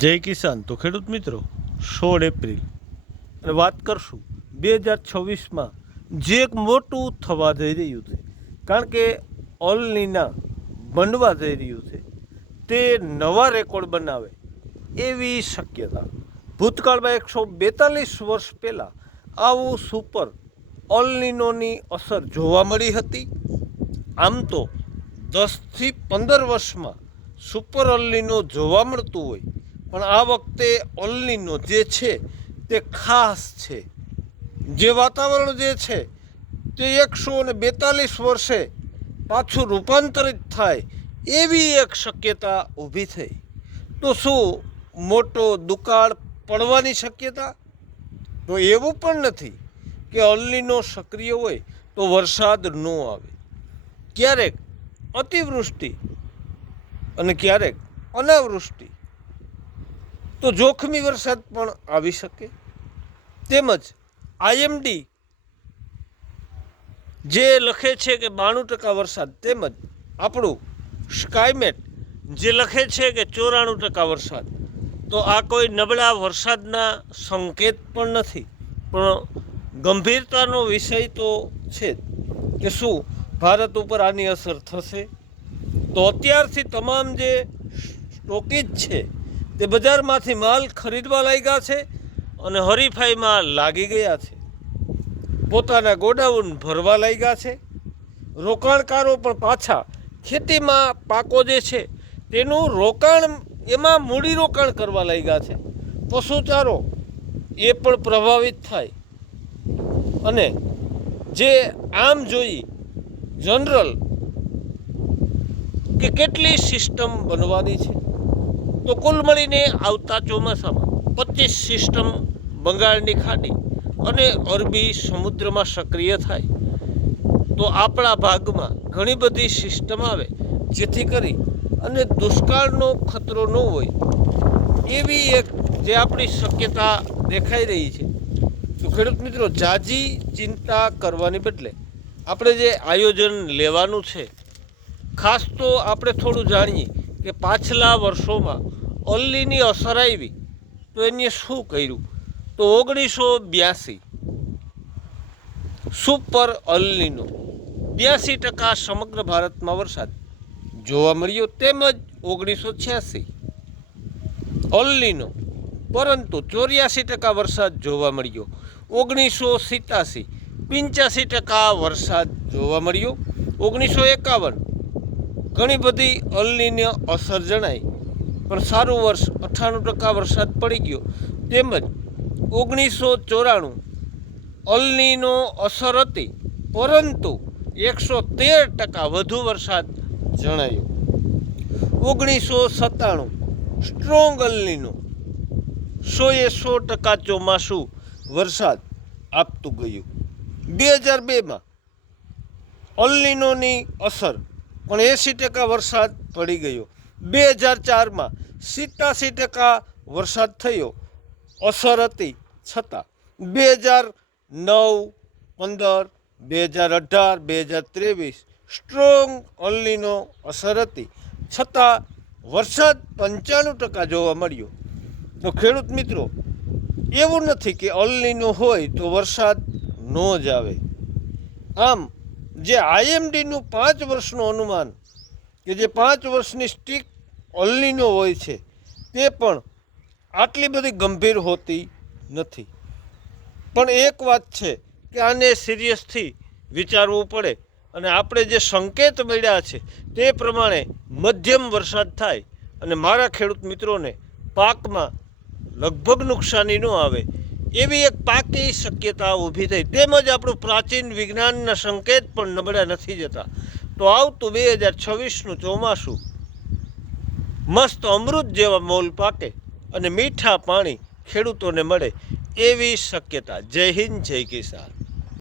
જય કિસાન. તો ખેડૂત મિત્રો, 16 એપ્રિલ અને વાત કરશું 2026માં જે એક મોટું થવા જઈ રહ્યું છે, કારણ કે ઓલનીના બનવા જઈ રહ્યું છે, તે નવા રેકોર્ડ બનાવે એવી શક્યતા. ભૂતકાળમાં 142 વર્ષ પહેલાં આવું સુપર ઓલનીનોની અસર જોવા મળી હતી. આમ તો 10થી 15 વર્ષમાં સુપર ઓલનીનો જોવા મળતું હોય, પણ આ વખતે ઓલનીનો જે છે તે ખાસ છે. જે વાતાવરણ જે છે તે 142 વર્ષે પાછું રૂપાંતરિત થાય એવી એક શક્યતા ઊભી થઈ. તો શું મોટો દુકાળ પડવાની શક્યતા? તો એવું પણ નથી કે ઓલનીનો સક્રિય હોય તો વરસાદ ન આવે. ક્યારેક અતિવૃષ્ટિ અને ક્યારેક અનાવૃષ્ટિ, તો જોખમી વરસાદ પણ આવી શકે. તેમજ IMD જે લખે છે કે 92% વરસાદ, તેમજ આપણું સ્કાયમેટ જે લખે છે કે 94% વરસાદ, તો આ કોઈ નબળા વરસાદના સંકેત પણ નથી, પણ ગંભીરતાનો વિષય તો છે જ કે શું ભારત ઉપર આની અસર થશે. તો અત્યારથી તમામ જે સ્ટોકેજ છે તે બજારમાંથી માલ ખરીદવા લાગ્યા છે અને હરીફાઈમાં લાગી ગયા છે. પોતાના ગોડાઉન ભરવા લાગ્યા છે. રોકાણકારો પણ પાછા ખેતીમાં પાકો જે છે તેનું રોકાણ, એમાં મૂડી રોકાણ કરવા લાગ્યા છે. પશુચારો એ પણ પ્રભાવિત થાય. અને જે આમ જોઈ જનરલ કે કેટલી સિસ્ટમ બનવાની છે, તો કુલ મળીને આવતા ચોમાસામાં 25 સિસ્ટમ બંગાળની ખાડી અને અરબી સમુદ્રમાં સક્રિય થાય. તો આપણા ભાગમાં ઘણી બધી સિસ્ટમ આવે, જેથી કરી અને દુષ્કાળનો ખતરો ન હોય એવી એક જે આપણી શક્યતા દેખાઈ રહી છે. તો ખેડૂત મિત્રો, ઝાઝી ચિંતા કરવાની બદલે આપણે જે આયોજન લેવાનું છે, ખાસ તો આપણે થોડું જાણીએ કે પાછલા વર્ષોમાં ઓલનીની અસર આવી તો એને શું કર્યું. તો 1982 સુપર ઓલનીનો 82% સમગ્ર ભારતમાં વરસાદ જોવા મળ્યો. તેમજ 1986 ઓલનીનો પરંતુ 84% વરસાદ જોવા મળ્યો. 1987 85% વરસાદ જોવા મળ્યો. 1951 ઘણી બધી ઓલનીની અસર જણાય, પણ સારું વર્ષ 98% વરસાદ પડી ગયો. તેમજ 1994 ઓલનીનો અસર હતી, પરંતુ 113% વધુ વરસાદ જણાયો. 1997 સ્ટ્રોંગ ઓલનીનો 100% ચોમાસું વરસાદ આપતું ગયું. 2002માં ઓલનીનોની અસર પણ 80% વરસાદ પડી ગયો. 2004માં 87% વરસાદ થયો, અસર હતી છતાં. 2009, 15, 2018, 2023 સ્ટ્રોંગ ઓલનીનો અસર હતી, છતાં વરસાદ 95% જોવા મળ્યો. તો ખેડૂત મિત્રો, એવું નથી કે ઓલનીનો હોય તો વરસાદ ન જ આવે. આમ જે IMDનું 5 વર્ષનું અનુમાન, કે જે 5 વર્ષની સ્ટીક ઓલનીનો હોય છે, તે પણ આટલી બધી ગંભીર હોતી નથી. પણ એક વાત છે કે આને સિરિયસથી વિચારવું પડે, અને આપણે જે સંકેત મળ્યા છે તે પ્રમાણે મધ્યમ વરસાદ થાય અને મારા ખેડૂત મિત્રોને પાકમાં લગભગ નુકસાની ન આવે એવી એક પાકી શક્યતા ઊભી થઈ. તેમજ આપણું પ્રાચીન વિજ્ઞાનના સંકેત પણ નબળા નથી જતા. તો આવતું 2026નું ચોમાસું મસ્ત અમૃત જેવા મોલ પાકે અને મીઠા પાણી ખેડૂતોને મળે એવી શક્યતા. જય હિન્દ, જય કિસાન.